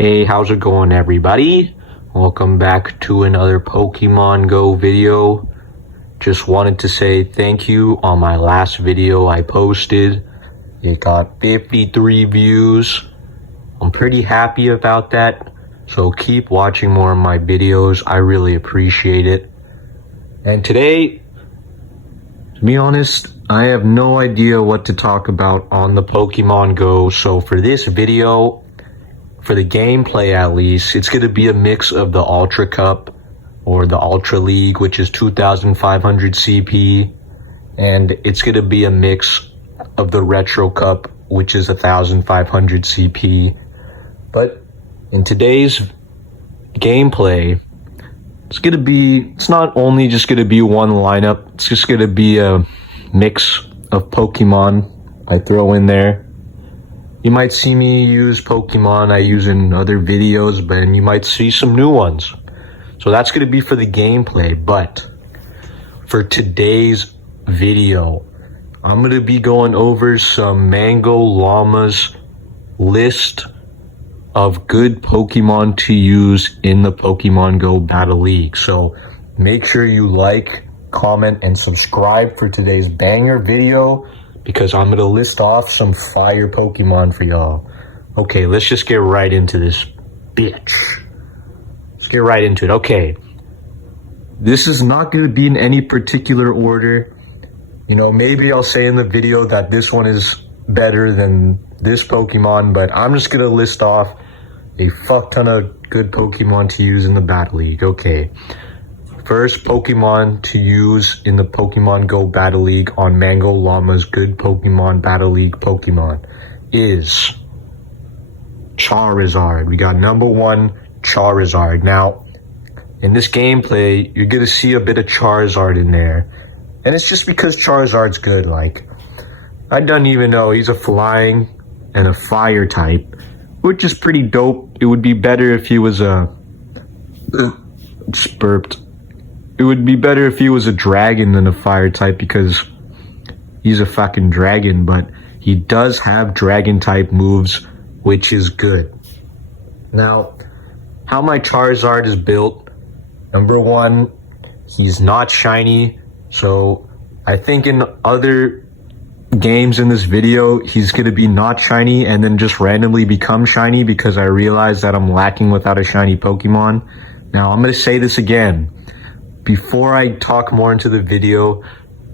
Hey, how's it going, everybody? Welcome back to another Pokemon Go video. Just wanted to say thank you on my last video I posted. It got 53 views. I'm pretty happy about that. So keep watching more of my videos. I really appreciate it. And today, to be honest, I have no idea what to talk about on the Pokemon Go. So for this video, for the gameplay at least, it's going to be a mix of the Ultra Cup or the Ultra League, which is 2,500 CP. And it's going to be a mix of the Retro Cup, which is 1,500 CP. But in today's gameplay, it's not only just going to be one lineup, it's just going to be a mix of Pokemon I throw in there. You might see me use Pokemon I use in other videos, but you might see some new ones. So that's going to be for the gameplay. But for today's video, I'm going to be going over some Mangollamas list of good Pokemon to use in the Pokemon Go Battle League. So make sure you like, comment, and subscribe for today's banger video, because I'm going to list off some fire Pokemon for y'all. Okay, let's just get right into this bitch. Let's get right into it. Okay, this is not going to be in any particular order. You know, maybe I'll say in the video that this one is better than this Pokemon, but I'm just going to list off a fuck ton of good Pokemon to use in the Battle League. Okay, first Pokemon to use in the Pokemon Go Battle League on Mangollamas Good Pokemon Battle League Pokemon is Charizard. We got number one, Charizard. Now, in this gameplay, you're going to see a bit of Charizard in there. And it's just because Charizard's good. Like, I don't even know, he's a flying and a fire type, which is pretty dope. It would be better if he was a... burped. It would be better if he was a dragon than a fire type, because he's a fucking dragon, but he does have dragon type moves, which is good. Now, how my Charizard is built: number one, he's not shiny. So I think in other games in this video, he's going to be not shiny and then just randomly become shiny, because I realized that I'm lacking without a shiny Pokemon. Now, I'm going to say this again. Before I talk more into the video,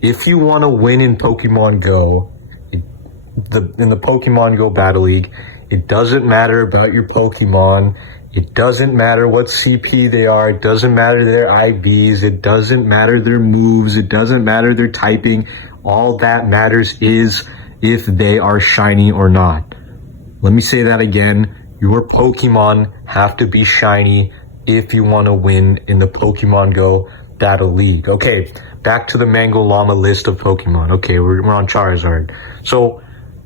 if you want to win in Pokemon Go, in the Pokemon Go Battle League, it doesn't matter about your Pokemon. It doesn't matter what CP they are. It doesn't matter their IVs. It doesn't matter their moves. It doesn't matter their typing. All that matters is if they are shiny or not. Let me say that again. Your Pokemon have to be shiny if you want to win in the Pokemon Go Battle League. Okay, back to the Mangollama list of Pokemon. Okay, we're on Charizard. So,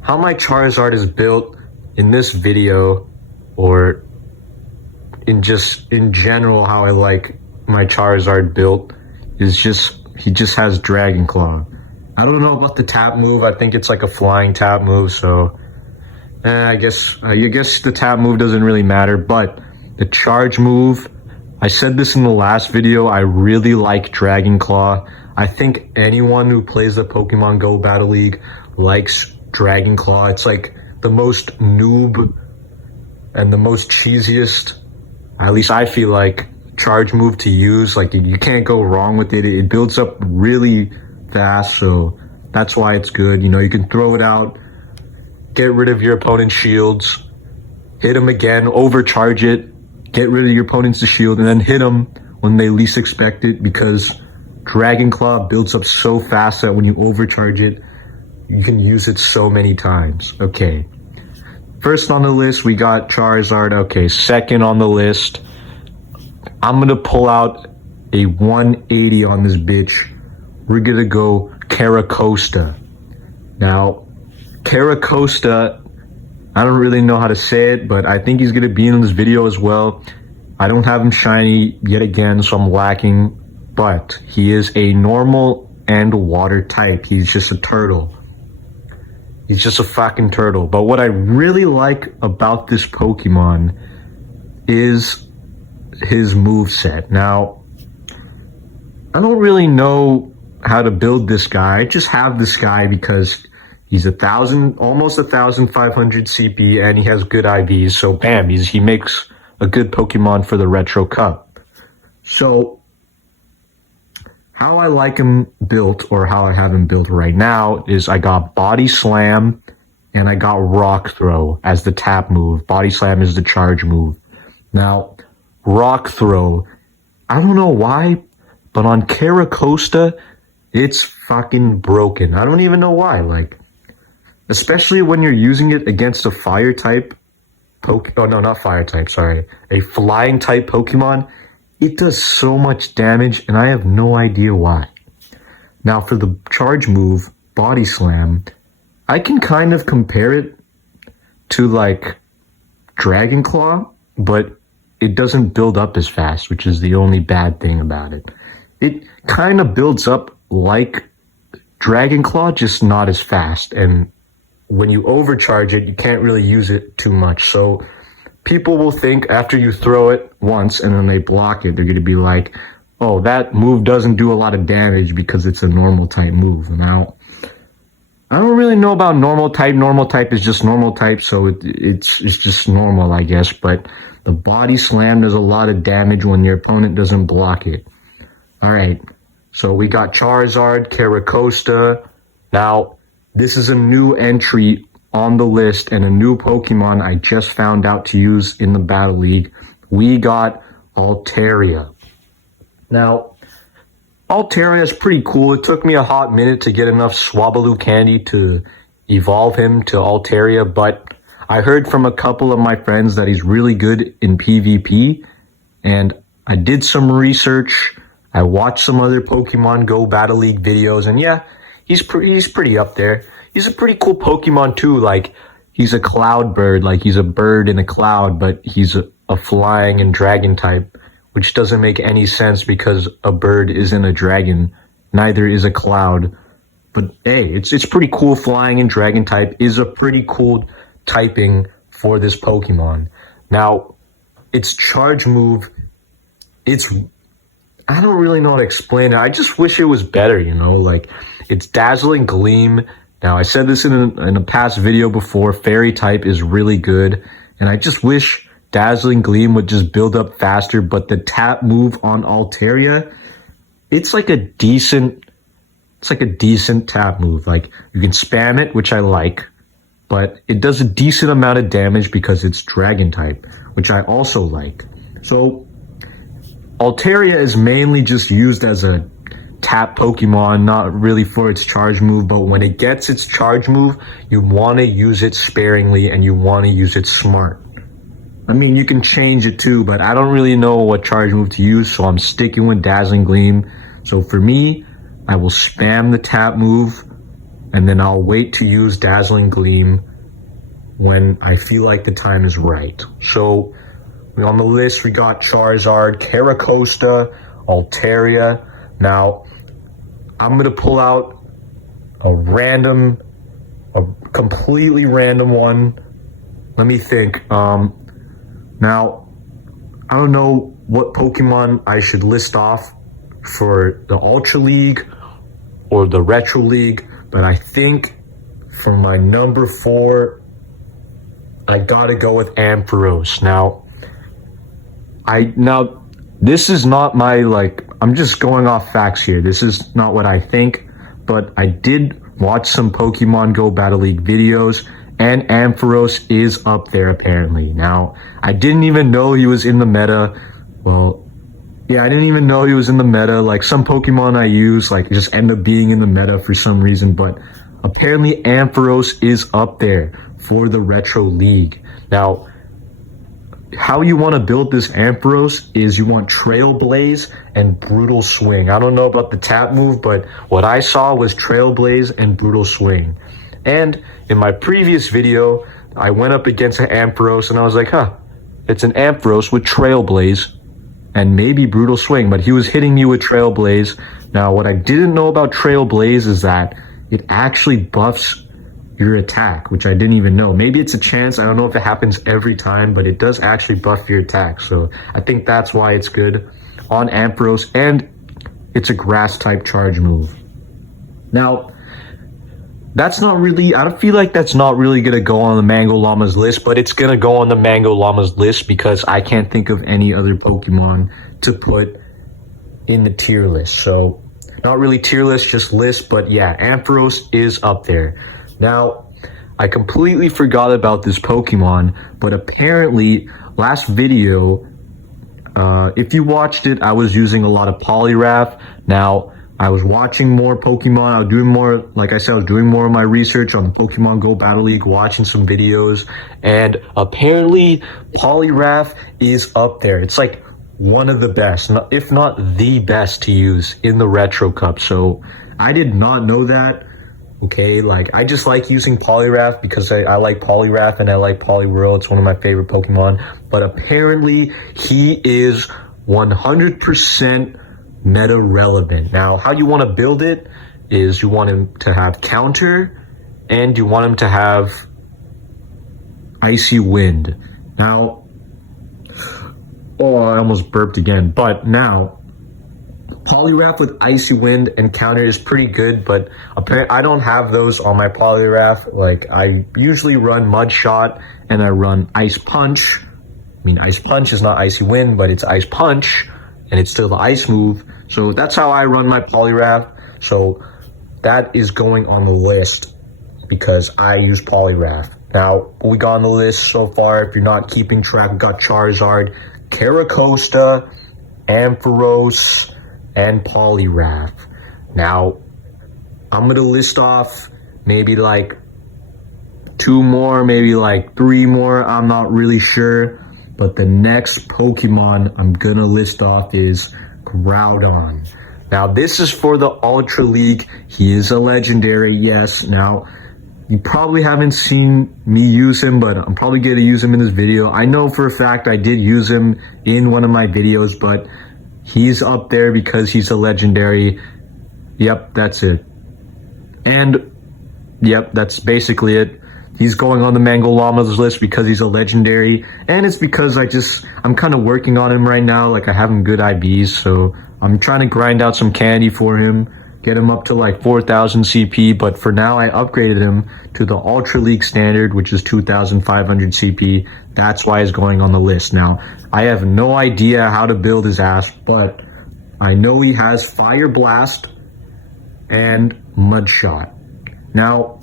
how my Charizard is built in this video, or in general, how I like my Charizard built, is he just has Dragon Claw. I don't know about the tap move. I think it's like a flying tap move, so I guess the tap move doesn't really matter. But the charge move, I said this in the last video, I really like Dragon Claw. I think anyone who plays the Pokemon Go Battle League likes Dragon Claw. It's like the most noob and the most cheesiest, at least I feel like, charge move to use. Like, you can't go wrong with it. It builds up really fast, so that's why it's good. You know, you can throw it out, get rid of your opponent's shields, hit them again, overcharge it, get rid of your opponent's shield, and then hit them when they least expect it, because Dragon Claw builds up so fast that when you overcharge it, you can use it so many times. Okay, first on the list, we got Charizard. Okay, second on the list, I'm going to pull out a 180 on this bitch. We're going to go Caracosta. Now, Caracosta, I don't really know how to say it, but I think he's going to be in this video as well. I don't have him shiny yet again, so I'm lacking, but he is a normal and water type. He's just a turtle. He's just a fucking turtle. But what I really like about this Pokemon is his move set. Now, I don't really know how to build this guy. I just have this guy because he's almost 1,500 CP, and he has good IVs. So bam, he makes a good Pokemon for the Retro Cup. So how I like him built, or how I have him built right now, is I got Body Slam and I got Rock Throw as the tap move. Body Slam is the charge move. Now, Rock Throw, I don't know why, but on Caracosta, it's fucking broken. I don't even know why. Like, especially when you're using it against a fire type not fire type, sorry. A flying type Pokemon, it does so much damage, and I have no idea why. Now, for the charge move, Body Slam, I can kind of compare it to, like, Dragon Claw, but it doesn't build up as fast, which is the only bad thing about it. It kind of builds up like Dragon Claw, just not as fast, and when you overcharge it, you can't really use it too much. So people will think after you throw it once and then they block it, they're going to be like, oh, that move doesn't do a lot of damage because it's a normal type move. Now, I don't really know about normal type. Normal type is just normal type, so it's just normal, I guess. But the Body Slam does a lot of damage when your opponent doesn't block it. All right, so we got Charizard, Caracosta. Now, this is a new entry on the list and a new Pokemon I just found out to use in the Battle League. We got Altaria. Now, Altaria is pretty cool. It took me a hot minute to get enough Swablu candy to evolve him to Altaria, but I heard from a couple of my friends that he's really good in PvP, and I did some research. I watched some other Pokemon Go Battle League videos, and yeah, he's pretty up there. He's a pretty cool Pokemon too. Like, he's a cloud bird. Like, he's a bird in a cloud, but he's a flying and dragon type, which doesn't make any sense because a bird isn't a dragon. Neither is a cloud. But hey, it's pretty cool. Flying and dragon type is a pretty cool typing for this Pokemon. Now, its charge move, I don't really know how to explain it. I just wish it was better, you know, like, it's Dazzling Gleam. Now, I said this in a past video before, Fairy type is really good, and I just wish Dazzling Gleam would just build up faster, but the tap move on Altaria, it's like a decent tap move. Like, you can spam it, which I like, but it does a decent amount of damage because it's Dragon type, which I also like. So, Altaria is mainly just used as a tap Pokemon, not really for its charge move, but when it gets its charge move, you want to use it sparingly and you want to use it smart. I mean, you can change it too, but I don't really know what charge move to use, so I'm sticking with Dazzling Gleam. So for me, I will spam the tap move, and then I'll wait to use Dazzling Gleam when I feel like the time is right. So on the list, we got Charizard, Caracosta, Altaria. Now, I'm going to pull out a completely random one. Let me think. Now, I don't know what Pokemon I should list off for the Ultra League or the Retro League, but I think for my number 4, I gotta go with Ampharos. Now, this is not my, like, I'm just going off facts here. This is not what I think, but I did watch some Pokemon Go Battle League videos, and Ampharos is up there apparently. Now, I didn't even know he was in the meta. Well, yeah, I didn't even know he was in the meta. Like, some Pokemon I use, like, just end up being in the meta for some reason, but apparently Ampharos is up there for the Retro League. Now, how you want to build this Ampharos is you want Trailblaze and Brutal Swing. I don't know about the tap move, but what I saw was Trailblaze and Brutal Swing. And in my previous video, I went up against an Ampharos and I was like, it's an Ampharos with Trailblaze and maybe Brutal Swing, but he was hitting me with Trailblaze. Now, what I didn't know about Trailblaze is that it actually buffs your attack, which I didn't even know. Maybe it's a chance. I don't know if it happens every time, but it does actually buff your attack. So I think that's why it's good on Ampharos, and it's a grass type charge move. Now, that's not really, I don't feel like that's not really going to go on the Mangollamas list, but it's going to go on the Mangollamas list because I can't think of any other Pokemon to put in the tier list. So, not really tier list, just list, but yeah, Ampharos is up there. Now, I completely forgot about this Pokemon, but apparently, last video, if you watched it, I was using a lot of Poliwrath. Now, I was watching more Pokemon. I was doing more, like I said, I was doing more of my research on Pokemon Go Battle League, watching some videos, and apparently Poliwrath is up there. It's like one of the best, if not the best to use in the Retro Cup. So I did not know that. Okay, like I just like using Poliwrath because I like Poliwrath and I like Poliwhirl. It's one of my favorite Pokemon. But apparently he is 100% meta relevant. Now, how you want to build it is you want him to have counter and you want him to have icy wind. Now, oh, I almost burped again. But now, Poliwrath with icy wind and counter is pretty good, but I don't have those on my Poliwrath. Like, I usually run Mud Shot and I run Ice Punch. I mean, Ice Punch is not icy wind, but it's Ice Punch, and it's still the ice move. So that's how I run my Poliwrath. So that is going on the list because I use Poliwrath. Now, what we got on the list so far, if you're not keeping track, we got Charizard, Caracosta, Ampharos, and Poliwrath. Now, I'm going to list off maybe like 2 more, maybe like 3 more. I'm not really sure. But the next Pokemon I'm going to list off is Groudon. Now, this is for the Ultra League. He is a legendary, yes. Now, you probably haven't seen me use him, but I'm probably going to use him in this video. I know for a fact I did use him in one of my videos, but he's up there because he's a legendary. Yep, that's it. And, yep, that's basically it. He's going on the Mangollamas list because he's a legendary, and it's because I'm kind of working on him right now. Like, I have him good IVs, so I'm trying to grind out some candy for him, get him up to like 4,000 CP, but for now I upgraded him to the Ultra League standard, which is 2,500 CP. That's why he's going on the list. Now, I have no idea how to build his ass, but I know he has Fire Blast and Mud Shot. Now,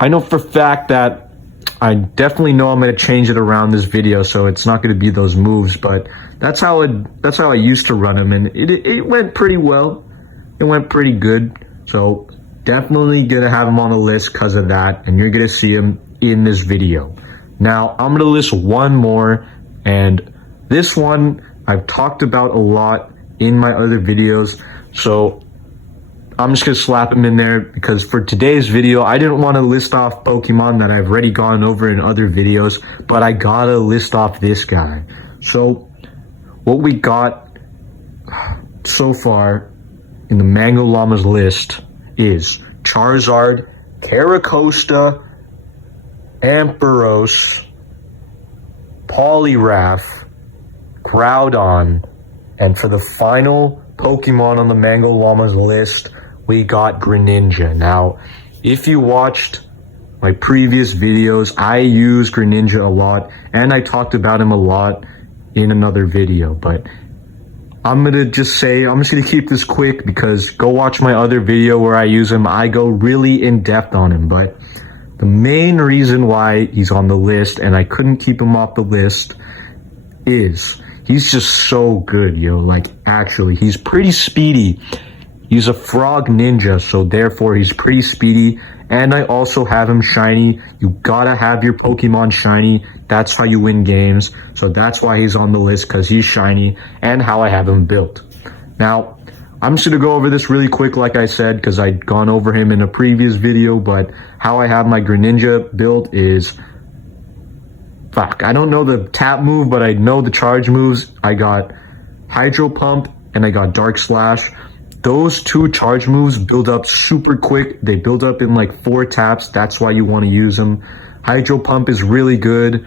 I know for a fact that I definitely know I'm going to change it around this video, so it's not going to be those moves, but that's how I used to run him, and it went pretty well. It went pretty good, so definitely going to have him on the list because of that, and you're going to see him in this video. Now, I'm going to list one more, and this one I've talked about a lot in my other videos, so I'm just going to slap him in there because for today's video, I didn't want to list off Pokemon that I've already gone over in other videos, but I gotta list off this guy. So, what we got so far in the Mangollamas list is Charizard, Caracosta, Ampharos, Poliwrath, Groudon, and for the final Pokemon on the Mangollamas list, we got Greninja. Now, if you watched my previous videos, I use Greninja a lot, and I talked about him a lot in another video, but I'm just gonna keep this quick because go watch my other video where I use him. I go really in depth on him, but the main reason why he's on the list, and I couldn't keep him off the list, is he's just so good, yo. Like, actually, he's pretty speedy. He's a frog ninja, so therefore he's pretty speedy. And I also have him shiny. You gotta have your Pokemon shiny. That's how you win games. So that's why he's on the list, because he's shiny, and how I have him built. Now, I'm just gonna go over this really quick, like I said, because I'd gone over him in a previous video, but how I have my Greninja built is... Fuck, I don't know the tap move, but I know the charge moves. I got Hydro Pump, and I got Dark Slash. those two charge moves build up super quick. They build up in like 4 taps. That's why you want to use them. Hydro Pump is really good.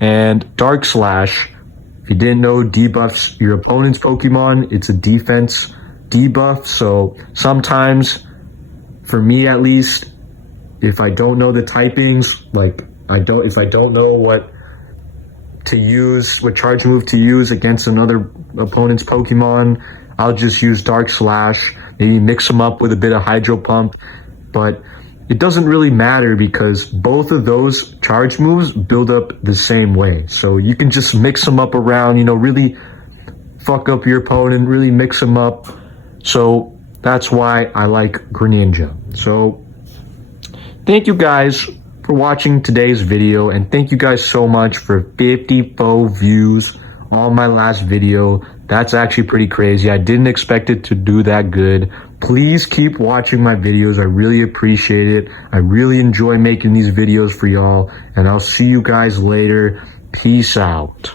And Dark Slash, if you didn't know, debuffs your opponent's Pokemon. It's a defense debuff. So sometimes, for me at least, if I don't know the typings, like if I don't know what to use, what charge move to use against another opponent's Pokemon, I'll just use Dark Slash, maybe mix them up with a bit of Hydro Pump. But it doesn't really matter because both of those charge moves build up the same way. So you can just mix them up around, really fuck up your opponent, really mix them up. So that's why I like Greninja. So thank you guys for watching today's video, and thank you guys so much for 54 views on my last video. That's actually pretty crazy. I didn't expect it to do that good. Please keep watching my videos. I really appreciate it. I really enjoy making these videos for y'all, and I'll see you guys later. Peace out.